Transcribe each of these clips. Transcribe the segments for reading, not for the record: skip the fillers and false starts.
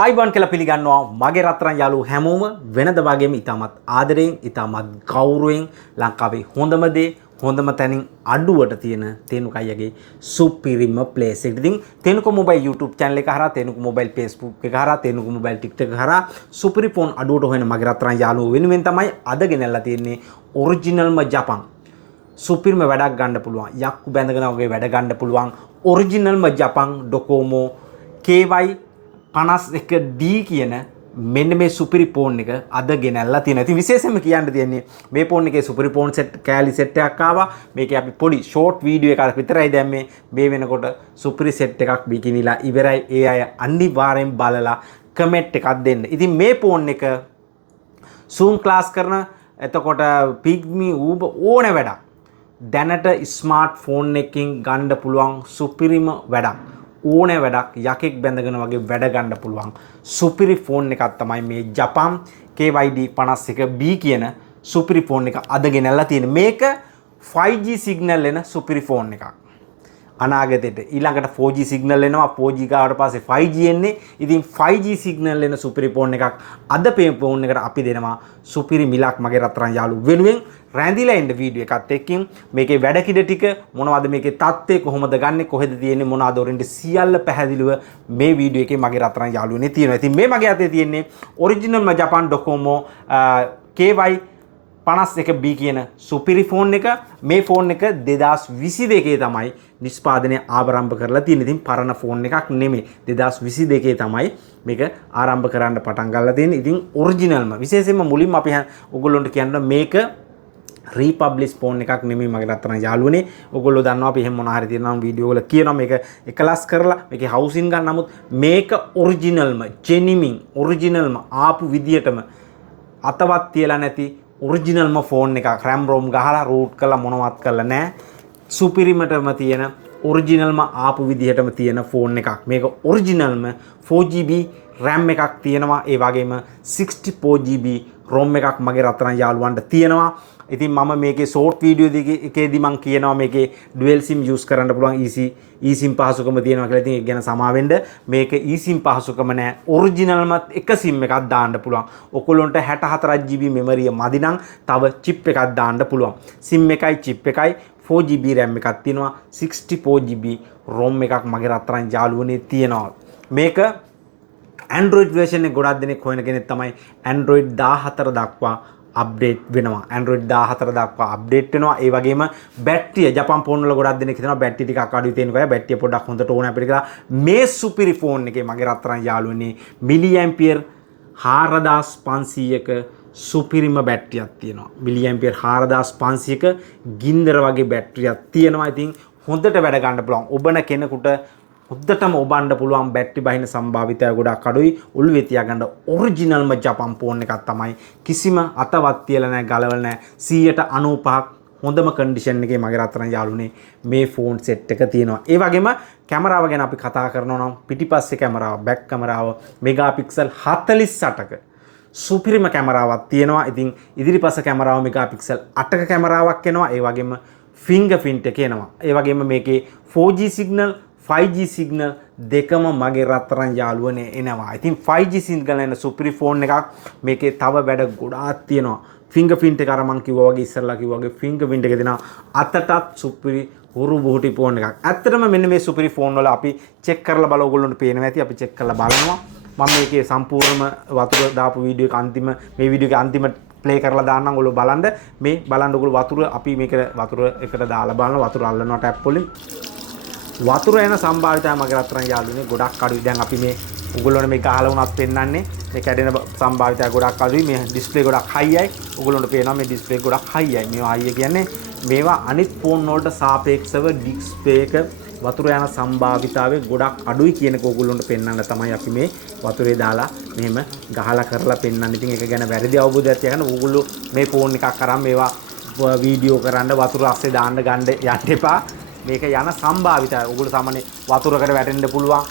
ආයිබන් කියලා පිළිගන්නවා මගේ රත්තරන් යාළුවෝ හැමෝම වෙනද වගේම ඉතාමත් ආදරයෙන් ඉතාමත් ගෞරවයෙන් ලංකාවේ හොඳම දේ හොඳම තැනින් අඩුවට තියෙන තේනුක අයියගේ සුපිරිම ප්ලේස් එකට. ඉතින් තේනුක මොබයිල් YouTube channel එක හරහා තේනුක මොබයිල් Facebook එක හරහා තේනුක මොබයිල් TikTok එක හරහා සුපිරි ෆෝන් අඩුවට හොයන මගේ රත්තරන් යාළුවෝ වෙනුවෙන් තමයි අද ගෙනල්ලා තියෙන්නේ ඔරිජිනල්ම ජපන් සුපිරිම වැඩක් ගන්න පුළුවන් යක්කු බැඳගෙන වගේ වැඩ ගන්න පුළුවන් ඔරිජිනල්ම ජපන් ඩොකෝමෝ KY 51D කියන මෙන්න මේ සුපිරි ෆෝන් එක අද ගෙනල්ලා තියෙනවා. ඉතින් විශේෂයෙන්ම කියන්න තියෙන්නේ මේ ෆෝන් එකේ සුපිරි ෆෝන් සෙට් කෑලි සෙට් එකක් ආවා. මේකේ අපි පොඩි ෂෝට් වීඩියෝ එකක් විතරයි දැම්මේ. මේ වෙනකොට සුපිරි සෙට් එකක් බිකිනිලා ඉවරයි. ඒ අය අනිවාර්යෙන් බලලා කමෙන්ට් එකක් දෙන්න. ඉතින් මේ ෆෝන් එක zoom class කරන එතකොට pygmy uber ඕන වැඩක්. දැනට ස්මාර්ට් ෆෝන් එකකින් ගන්න පුළුවන් සුපිරිම වැඩක්. ඕනේ වැඩක් යකෙක් බැඳගෙන වගේ වැඩ ගන්න පුළුවන් සුපිරි ෆෝන් එකක් තමයි මේ ජපන් KYD 51B කියන සුපිරි ෆෝන් එක අද ගෙනල්ලා තියෙන්නේ. මේක 5G සිග්නල් එන සුපිරි ෆෝන් එකක්. අනාගතයට ඊළඟට 4G සිග්නල් එනවා. 4G ගාවට පස්සේ 5G එන්නේ. ඉතින් 5G සිග්නල් එන සුපිරි ෆෝන් එකක් අද මේ ෆෝන් එකට අපි දෙනවා සුපිරි මිලක් මගේ රත්තරන් යාළුවෝ වෙනුවෙන් රැඳිලා ඉන්න වීඩියෝ එකත් එක්කින් මේකේ වැඩ කිඩ ටික මොනවද මේකේ තත්ත්වය කොහොමද ගන්නෙ කොහෙද තියෙන්නේ මොනවාද ඔරින්ට සියල්ල පැහැදිලිව මේ වීඩියෝ එකේ මගේ රත්තරන් යාළුවනේ තියෙනවා. ඉතින් මේ මගේ අතේ තියෙන්නේ ඔරිජිනල්ම ජපන් ඩොකෝමෝ KY 51B කියන සුපිරි ෆෝන් එක. මේ ෆෝන් එක 2022 තමයි නිෂ්පාදනය ආරම්භ කරලා තියෙන්නේ. ඉතින් පරණ ෆෝන් එකක් නෙමෙයි. 2022 තමයි මේක ආරම්භ කරන්න පටන් ගන්නලා තියෙන්නේ. ඉතින් ඔරිජිනල්ම විශේෂයෙන්ම මුලින්ම අපි ඔයගොල්ලන්ට කියන්න මේක රීපබ්ලිෂ් ෆෝන් එකක් නෙමෙයි මගේ රත්තරන් යාළුවනේ. ඔයගොල්ලෝ දන්නවා අපි එහෙම මොන හරි තියෙනවා වීඩියෝ වල කියනවා මේක එකලස් කරලා මේකේ හවුසින් ගන්න. නමුත් මේක ඔරිජිනල්ම ජෙනිමින් ඔරිජිනල්ම ආපු විදියටම අතවත් තියලා නැති ඔරිජිනල්ම ෆෝන් එකක්. RAM ROM ගහලා රූට් කරලා මොනවත් කරලා නැහැ. සුපිරිමටම තියෙන ඔරිජිනල්ම ආපු විදිහටම තියෙන ෆෝන් එකක්. මේක ඔරිජිනල්ම 4GB RAM එකක් තියෙනවා. ඒ වගේම 64GB ROM එකක් මගේ රත්තරන් යාළුවන්ට තියෙනවා. ඉතින් මම මේකේ ෂෝට් වීඩියෝ එකේදී මම කියනවා මේකේ ඩුවල් සිම් යූස් කරන්න පුළුවන් eSIM පහසුකම තියෙනවා කියලා. ඉතින් ඒක ගැන සමාවෙන්න. මේක eSIM පහසුකම නැහැ. ඔරිජිනල්මත් එක SIM එකක් දාන්න පුළුවන්. ඔයගොල්ලන්ට 64GB මෙමරිය මදි නම් තව chip එකක් දාන්න පුළුවන්. SIM එකයි chip එකයි 4GB RAM එකක් තියෙනවා. 64GB ROM එකක් මගේ රත්තරන් යාළුවනේ තියෙනවා. මේක Android version එක ගොඩක් දෙනෙක් හොයන කෙනෙක් තමයි Android 14 දක්වා අප්ඩේට් වෙනවා. Android 14 දක්වා අප්ඩේට් වෙනවා. ඒ වගේම බැටරිය ජපන් ෆෝන් වල ගොඩක් දෙනෙක් හිතනවා බැටරි ටිකක් අඩුයි තියෙන 거야. බැටරිය පොඩ්ඩක් හොඳට ඕන අපිට කියලා. මේ සුපිරි ෆෝන් එකේ මගේ රත්තරන් යාළුවනේ මිලිඇම්පියර් 4500ක සුපිරිම බැටරියක් තියෙනවා. මිලිඇම්පියර් 4500ක ගින්දර වගේ බැටරියක් තියෙනවා. ඉතින් හොඳට වැඩ ගන්න පුළුවන්. ඔබන කෙනෙකුට හොද්දටම ඔබන්න පුළුවන් බැටරි බහින සම්භාවිතය ගොඩක් අඩුයි. ඔළුවේ තියාගන්න ඔරිජිනල්ම ජපන් ෆෝන් එකක් තමයි. කිසිම අතවත් තියලා නැහැ ගලවල නැහැ. 95ක් හොඳම කන්ඩිෂන් එකේ මගේ රත්තරන් යාළුවනේ මේ ෆෝන් සෙට් එක තියෙනවා. ඒ වගේම කැමරාව ගැන අපි කතා කරනවා නම් පිටිපස්සේ කැමරාව බැක් කැමරාව මෙගාපික්සල් 48ක සුපිරිම කැමරාවක් තියෙනවා. ඉතින් ඉදිරිපස කැමරාව මෙගාපික්සල් 8ක කැමරාවක් එනවා. ඒ වගේම ෆින්ගර් ප්‍රින්ට් එක එනවා. ඒ වගේම මේකේ 4G සිග්නල් 5G සිග්නල් දෙකම මගේ රත්තරන් යාළුවනේ එනවා. ඉතින් 5G සිග්නල් එන සුපිරි ෆෝන් එකක්. මේකේ තව වැඩ ගොඩාක් තියෙනවා. ෆින්ගර් ප්‍රින්ට් එක අර මම කිව්වා වගේ ඉස්සරලා කිව්වා වගේ ෆින්ගර් ප්‍රින්ට් එක දෙනවා. අතටත් සුපිරි හුරු බුහුටි ෆෝන් එකක්. ඇත්තටම මෙන්න මේ සුපිරි ෆෝන් වල අපි චෙක් කරලා බලව ඔයගොල්ලන්ට පේනවා ඇති. අපි චෙක් කරලා බලනවා. මම මේකේ සම්පූර්ණම වතුර දාපු වීඩියෝ එක අන්තිම මේ වීඩියෝ එක අන්තිම ප්ලේ කරලා දාන්නම්. ඔයගොල්ලෝ බලන්න. මේ බලන්න ඔයගොල්ලෝ වතුර අපි මේක වතුර එකට දාලා බලනවා. වතුර අල්ලනවා ටැප් වලින්. වතුර යන සම්භාවිතය මගේ රත්තරන් යාළුවනේ ගොඩක් අඩුයි. දැන් අපි මේ ඔයගොල්ලෝනේ මේ ගහලා වුණත් පෙන්වන්නේ මේ කැඩෙන සම්භාවිතය ගොඩක් අඩුයි. මේ ඩිස්ප්ලේ ගොඩක් හයියි. ඔයගොල්ලන්ට පේනවා මේ ඩිස්ප්ලේ ගොඩක් හයියි. මේවා හයිය කියන්නේ මේවා අනිත් ෆෝන් වලට සාපේක්ෂව ඩිස්ප්ලේ එක වතුර යන සම්භාවිතාවය ගොඩක් අඩුයි කියන එක ඔයගොල්ලන්ට පෙන්වන්න තමයි අපි මේ වතුරේ දාලා මෙහෙම ගහලා කරලා පෙන්වන්නේ. ඉතින් ඒක ගැන වැරදි අවබෝධයක් තියාගන්න ඕගොල්ලෝ මේ ෆෝන් එකක් අරන් මේවා වීඩියෝ කරන්න වතුර අස්සේ දාන්න ගන්න යන්න එපා. මේක යන සම්භාවිතය ඔයගොල්ලෝ සාමාන්‍ය වතුරකට වැටෙන්න පුළුවන්,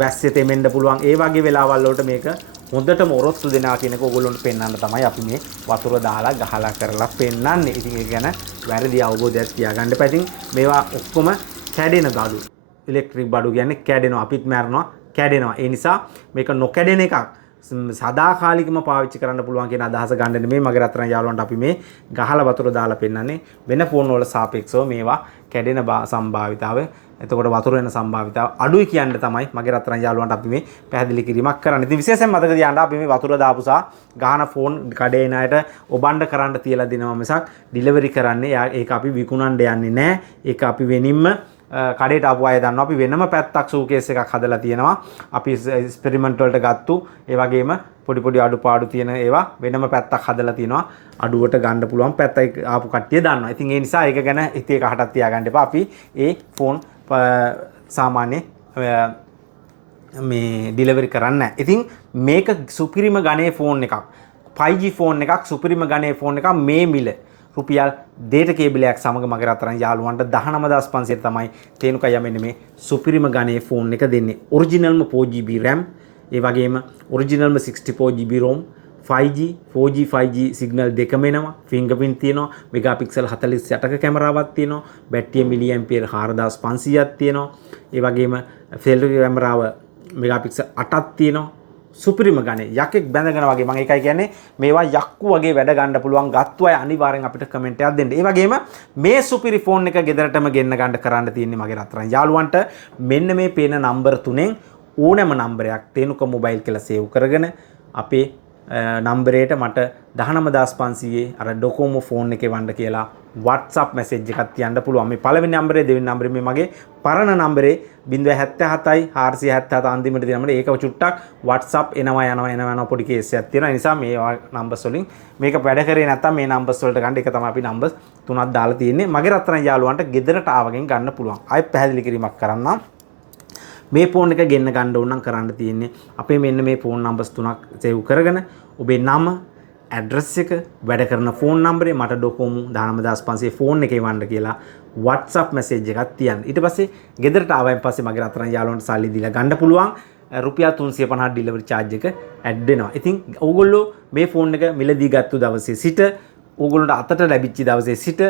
වැස්සේ තෙමෙන්න පුළුවන්. ඒ වගේ වෙලාවල් වලට මේක හොඳටම ඔරොත්තු දෙනවා කියන එක ඔයගොල්ලන්ට පෙන්වන්න තමයි අපි මේ වතුර දාලා ගහලා කරලා පෙන්වන්නේ. ඉතින් ඒක ගැන වැරදි අවබෝධයක් තියාගන්න එපා. ඉතින් මේවා ඔක්කොම කැඩෙන බඩු. ඉලෙක්ට්‍රික් බඩු කියන්නේ කැඩෙනවා. අපිත් මැරෙනවා කැඩෙනවා. ඒ නිසා මේක නොකැඩෙන එකක් සදාකාලිකම පාවිච්චි කරන්න පුළුවන් කියන අදහස ගන්න නෙමෙයි මගේ රත්තරන් යාළුවන්ට අපි මේ ගහලා වතුර දාලා පෙන්නන්නේ. වෙන ෆෝන් වල සාපේක්ෂව මේවා කැඩෙන සම්භාවිතාවය එතකොට වතුර වෙන සම්භාවිතාව අඩුයි කියන්න තමයි මගේ රත්තරන් යාළුවන්ට අපි මේ පැහැදිලි කිරීමක් කරන්නේ. ඉතින් විශේෂයෙන් මතක තියාගන්න අපි මේ වතුර දාපුසා ගහන ෆෝන් කඩේ ණයට ඔබණ්ඩ කරන්න තියලා දෙනවා මිසක් ඩිලිවරි කරන්නේ ඒක අපි විකුණන්න යන්නේ නැහැ. ඒක අපි වෙනින්ම කඩේට ආපු අය දන්නවා අපි වෙනම පැත්තක් සූකේස් එකක් හදලා තියෙනවා. අපි එක්ස්පෙරිමන්ට් වලට ගත්තු ඒ වගේම පොඩි පොඩි අඩුපාඩු තියෙන ඒවා වෙනම පැත්තක් හදලා තියෙනවා. අඩුවට ගන්න පුළුවන් පැත්තයි ආපු කට්ටිය දන්නවා. ඉතින් ඒ නිසා ඒක ගැන හිතේ කහටක් තියාගන්න එපා. අපි ඒ ෆෝන් සාමාන්‍ය මේ ඩිලිවරි කරන්නේ නැහැ. ඉතින් මේක සුපිරිම ගණේ ෆෝන් එකක්. 5G ෆෝන් එකක් සුපිරිම ගණේ ෆෝන් එකක් මේ මිල රුපියල් ඩේටා කේබලයක් සමග මගේ රත්තරන් යාළුවන්ට 19500 තමයි තේනුකය මෙන්න මේ සුපිරිම ගණේ ෆෝන් එක දෙන්නේ. ඔරිජිනල්ම 4GB RAM, ඒ වගේම ඔරිජිනල්ම 64GB ROM, 5G 4G 5G signal දෙකම එනවා. ෆින්ගර්ප්‍රින්ට් තියෙනවා. මෙගාපික්සල් 48ක කැමරාවක් තියෙනවා. බැටරිය මිලි ඇම්පියර් 4500ක් තියෙනවා. ඒ වගේම සෙල්ෆි කැමරාව මෙගාපික්සල් 8ක් තියෙනවා. සුපිරිම ගණේ යකෙක් බැඳගෙන වගේ මම ඒකයි කියන්නේ මේවා යක්කු වගේ වැඩ ගන්න පුළුවන් ගත්තු අය අනිවාර්යෙන් අපිට කමෙන්ට් එකක් දෙන්න. ඒ වගේම මේ සුපිරි ෆෝන් එක ගෙදරටම ගෙන්න ගන්න කරන්න තියෙන්නේ මගේ රත්තරන් යාළුවන්ට මෙන්න මේ පේන නම්බර තුනෙන් ඕනෑම නම්බරයක් තේනුක මොබයිල් කියලා සේව් කරගෙන අපේ නම්බරයට මට 19500 අර ඩොකෝමෝ ෆෝන් එකේ වන්න කියලා WhatsApp මැසේජ් එකක් තියන්න පුළුවන්. මේ පළවෙනි නම්බරේ දෙවෙනි නම්බරේ මේ මගේ පරණ නම්බරේ 077යි 477 අන්තිමට දෙන නම්බරේ ඒක චුට්ටක් WhatsApp එනවා පොඩි කේස් එකක් තියෙනවා. ඒ නිසා මේ නම්බර්ස් වලින් මේක වැඩ කරේ නැත්තම් මේ නම්බර්ස් වලට ගන්න එක තමයි අපි නම්බර්ස් තුනක් දාලා තියෙන්නේ. මගේ රත්තරන් යාළුවන්ට ගෙදරට ආවගෙන් ගන්න පුළුවන්. ආයෙ පැහැදිලි කිරීමක් කරන්නම්. මේ ෆෝන් එක ගෙන්න ගන්න ඕන නම් කරන්න තියෙන්නේ අපේ මෙන්න මේ ෆෝන් නම්බර්ස් තුනක් සේව් කරගෙන ඔබේ නම ඇඩ්‍රස් එක වැඩ කරන ෆෝන් නම්බරේ මට ඩොකෝමෝ 19500 ෆෝන් එකේ වන්න කියලා WhatsApp මැසේජ් එකක් තියන්න. ඊට පස්සේ ගෙදරට ආවයින් පස්සේ මගේ රත්තරන් යාළුවන්ට සල්ලි දීලා ගන්න පුළුවන්. රුපියල් 350 ඩිලිවරි charge එක ඇඩ් වෙනවා. ඉතින් ඕගොල්ලෝ මේ ෆෝන් එක මිලදී ගත්තු දවසේ සිට ඕගොල්ලන්ට අතට ලැබිච්ච දවසේ සිට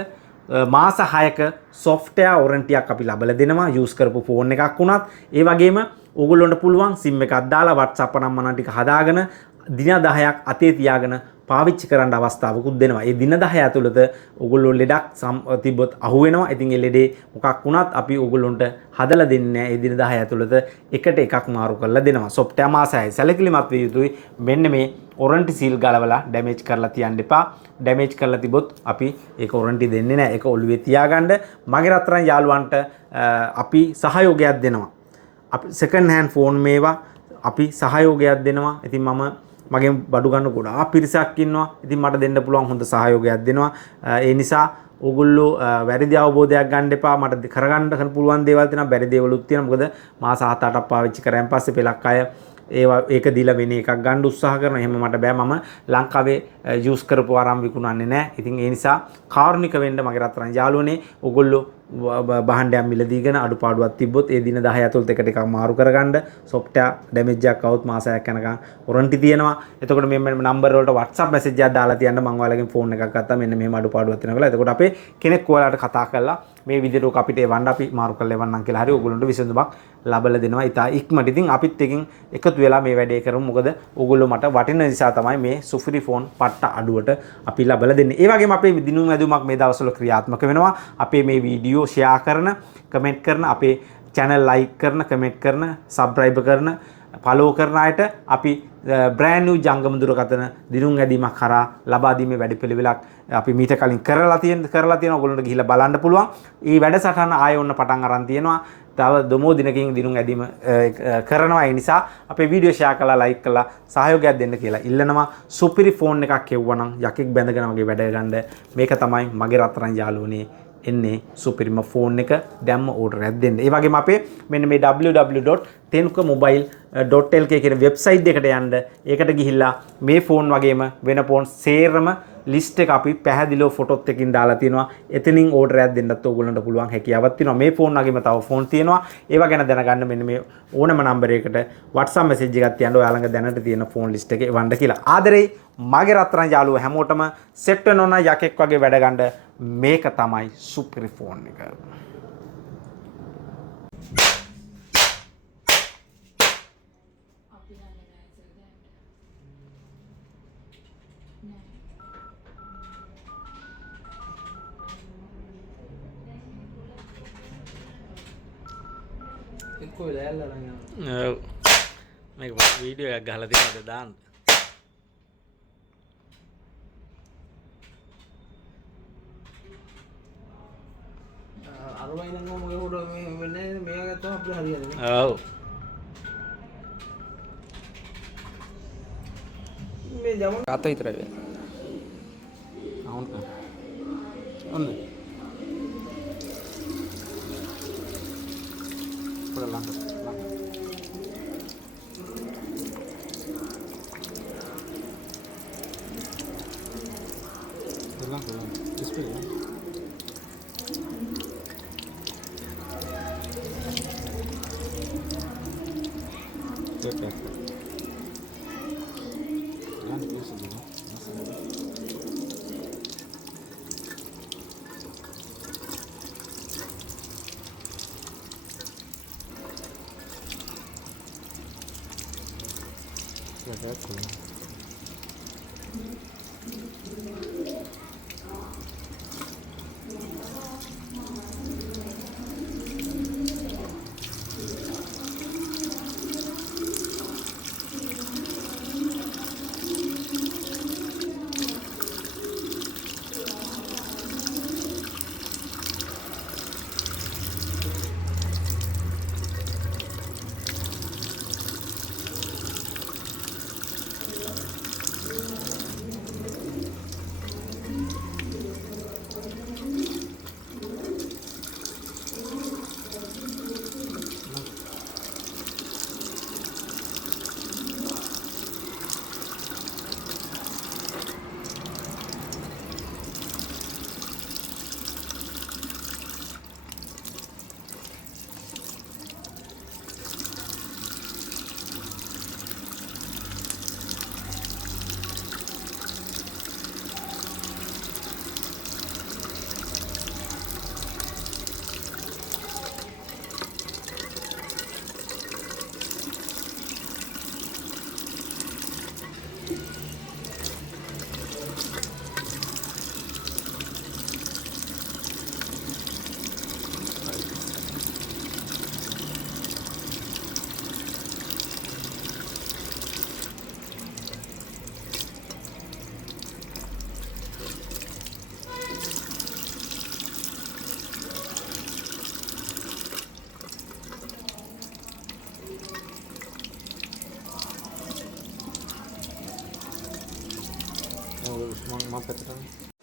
මාස 6ක software warranty එකක් අපි ලබලා දෙනවා යූස් කරපු ෆෝන් එකක් වුණත්. ඒ වගේම ඕගොල්ලන්ට පුළුවන් SIM එකක් දාලා WhatsApp නම්බර ටික හදාගෙන දින 10ක් අතේ තියාගෙන පාවිච්චි කරන්න අවස්ථාවකුත් දෙනවා. ඒ දින 10 ඇතුළත ඕගොල්ලෝ ලෙඩක් තිබ්බොත් අහු වෙනවා. ඉතින් ඒ ලෙඩේ මොකක් වුණත් අපි ඕගොල්ලන්ට හදලා දෙන්නේ නැහැ. ඒ දින 10 ඇතුළත එකට එකක් මාරු කරලා දෙනවා. software මාස 6 සැලකිලිමත් විය යුතුයි. මෙන්න මේ warranty seal ගලවලා damage කරලා තියන්න එපා. damage කරලා තිබොත් අපි ඒක warranty දෙන්නේ නැහැ. ඒක ඔළුවේ තියාගන්න. මගේ රත්තරන් යාළුවන්ට අපි සහයෝගයක් දෙනවා. අපි second hand phone මේවා අපි සහයෝගයක් දෙනවා. ඉතින් මම මගෙන් බඩු ගන්න ගොඩාක් පිරිසක් ඉන්නවා. ඉතින් මට දෙන්න පුළුවන් හොඳ සහයෝගයක් දෙනවා. ඒ නිසා ඕගොල්ලෝ වැරදි අවබෝධයක් ගන්න එපා. මට කරගන්න පුළුවන් දේවල් තියෙනවා, බැරි දේවලුත් තියෙනවා. මොකද මාස 7-8ක් පාවිච්චි කරාන් පස්සේ පෙලක් අය ඒක දීලා වෙන එකක් ගන්න උත්සාහ කරනවා. එහෙම මට බෑ. මම ලංකාවේ යූස් කරපු ආරම් විකුණන්නේ නැහැ. ඉතින් ඒ නිසා කාරුණික වෙන්න මගේ රත්තරන් යාළුවනේ ඕගොල්ලෝ බහණ්ඩයක් මිලදීගෙන අඩුපාඩුවක් තිබ්බොත් ඒ දින 10 ඇතුළත එකට එකක් මාරු කරගන්න. software damage එකක් આવුත් මාසයක් යනකම් warranty තියෙනවා. එතකොට මේ නම්බර් වලට WhatsApp message එකක් දාලා තියන්න මම ඔයාලගෙන් ෆෝන් එකක් ගත්තා මෙන්න මෙහෙම අඩුපාඩුවක් තියෙනවා කියලා. එතකොට අපේ කෙනෙක් ඔයාලට කතා කරලා මේ විදිහට අපිට එවන්න අපි මාරු කරලා එවන්නම් කියලා හරි ඕගොල්ලන්ට විසඳුමක් ලබලා දෙනවා. ඉතා ඉක්මනට ඉතින් අපිත් එකකින් එකතු වෙලා මේ වැඩේ කරමු. මොකද ඕගොල්ලෝ මට වටින නිසා තමයි මේ සුපිරි ෆෝන් පට්ට අඩුවට අපි ලබලා දෙන්නේ. ඒ වගේම අපේ දිනුම් ඇදුමක් මේ දවස්වල ක්‍රියාත්මක වෙනවා. අපේ මේ වීඩියෝ ෂෙයා කරන, කමෙන්ට් කරන, අපේ channel like කරන, කමෙන්ට් කරන, subscribe කරන, follow කරන අයට අපි brand new ජංගම දුරකථන දිනුම් ඇදීමක් කරා ලබා දීමේ වැඩපිළිවෙලක් අපි මීට කලින් කරලා තියෙනවා. ඔයගොල්ලන්ට ගිහිල්ලා බලන්න පුළුවන්. මේ වැඩසටහන ආයෙ ඔන්න පටන් අරන් තියෙනවා. තව දොමෝ දිනකින් දිනුම් ඇදීම කරනවා. ඒ නිසා අපේ වීඩියෝ ෂෙයා කරලා like කරලා සහයෝගයක් දෙන්න කියලා ඉල්ලනවා. සුපිරි ෆෝන් එකක් එවුවනම් යකෙක් බැඳගෙන වගේ වැඩ ගන්න මේක තමයි මගේ රත්තරන් යාළුවනේ එන්නේ සුපිරිම ෆෝන් එක දැම්ම ඕඩර් එකක් දෙන්න. ඒ වගේම අපේ මෙන්න මේ www.tenukmobile.lk කියන වෙබ්සයිට් එකට යන්න. ඒකට ගිහිල්ලා මේ ෆෝන් වගේම වෙන ෆෝන් සේරම ලිස්ට් එක අපි පැහැදිලිව ෆොටෝත් එකකින් දාලා තියෙනවා. එතනින් ඕඩර් එකක් දෙන්නත් ඕගොල්ලන්ට පුළුවන් හැකියාවක් තියෙනවා. මේ ෆෝන් වගේම තව ෆෝන් තියෙනවා. ඒවා ගැන දැනගන්න මෙන්න මේ ඕනම නම්බරයකට WhatsApp message එකක් තියන්න ඔයාලඟ දැනට තියෙන ෆෝන් ලිස්ට් එකේ වන්න කියලා. ආදරේ මගේ රත්තරන් යාළුවෝ හැමෝටම සෙට් වෙනවන යකෙක් වගේ වැඩ ගන්න මේක තමයි සුපිරි ෆෝන් එක. එක්ක වෙලා යල්ලා නම් යනවා. ඔව්. මේක වීඩියෝ එකක් ගහලා තියෙනවද දාන්න. අරවයි නම් මොකද උඩ මේ වෙන්නේ මේක ගත්තම අපිට හරියන්නේ. ඔව්. මේ ජමන අත විතරයි වෙන්නේ. అవును ఉంది ఇప్పుడు long display okay long please That's cool. mau petang